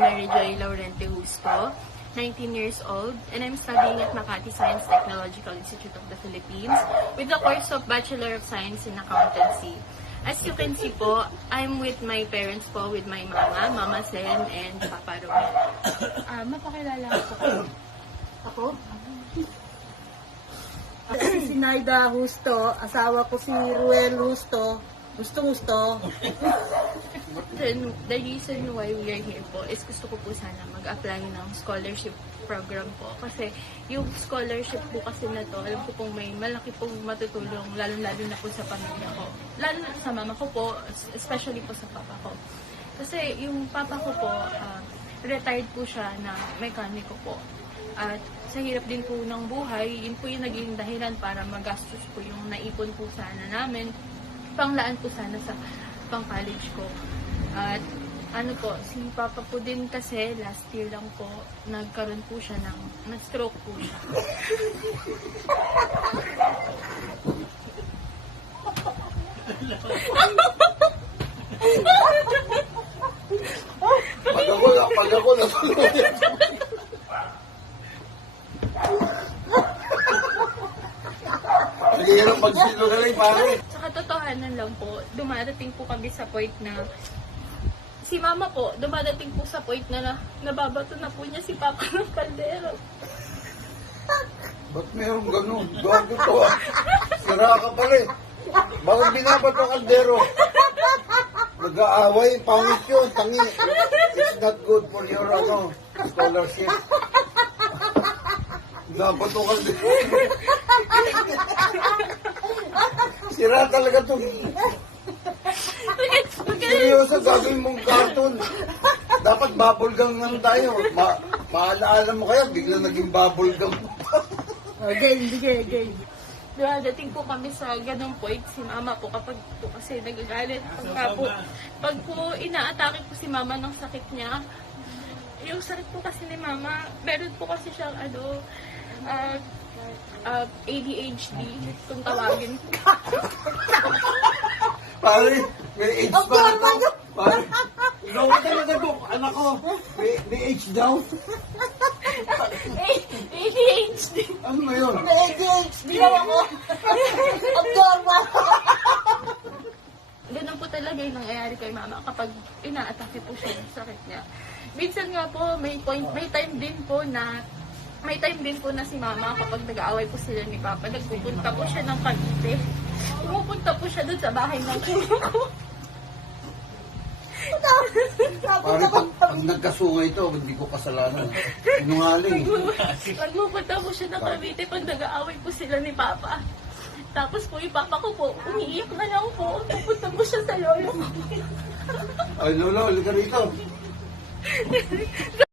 Mary Joy Laurente Justo, 19 years old, and I'm studying at Makati Science Technological Institute of the Philippines with the course of Bachelor of Science in Accountancy. As you can see po, I'm with my parents po, with my mama, Mama Sen, and Papa Romel. Mapakilala ko po. Ako? Si Naida Justo, asawa ko si Ruel Justo. Gusto. Then, the reason why we are here po is gusto ko po sana mag-apply ng scholarship program po. Kasi yung scholarship po kasi na to, alam ko pong may malaki pong matutulong, lalo-lalo na po sa pamilya ko. Lalo na sa mama ko po, especially po sa papa ko. Kasi yung papa ko po, retired po siya na mekaniko po. At sa hirap din po ng buhay, yun po yung naging dahilan para magastos po yung naipon po sana namin. Panglaan po sana sa pang-college ko. At ano po, si Papa po din kasi last year lang po, nagkaroon po siya na-stroke po siya. Pag ako natulungan. Nagiging pagsinugaling pare. Sa katotohanan lang po, dumadating po kami sa point na si Mama po, dumadating po sa point na nababato na po niya si Papa ng kaldero. Ba't meron ganun? Gago to ah. Sira ka pala eh. Bakit binabat ang kaldero? Nag-aaway, pangit yun, tangi. It's not good for your scholarship. Dapat ang kaldero. Sira talaga to. Seryoso, gagawin mong cartoon. Dapat bubble gum lang tayo. Maalaala mo kaya, bigla naging bubble gum. Game. Dating po kami sa ganung point, si Mama po kapag po kasi nagagalit. Pag po inaatake po si Mama ng sakit niya, yung sakit po kasi ni Mama, meron po kasi siyang ADHD, kung tawagin. Pare, may age pa ako. Pare, ikaw ka talaga to. Anak ko, may age daw. ADHD. Ano na yun? May ADHD lang ako. Abnormal. Ganun po talaga yung nangyayari kay Mama kapag inaatake po siya ng sakit niya. Minsan nga po, may time din po na si Mama kapag nag-aaway po sila ni Papa, nagpupunta po siya ng Cavite. Pumupunta po siya doon sa bahay ng kuya ko. Pare, pag nagkasungay ito, hindi ko kasalanan. Sinungaling. Nagpupunta po siya ng Cavite pag nag-aaway po sila ni Papa. Tapos po yung Papa ko po, umiiyak na lang po. Pupunta po siya sa lolo ko. Ay, Lolo, halika rito.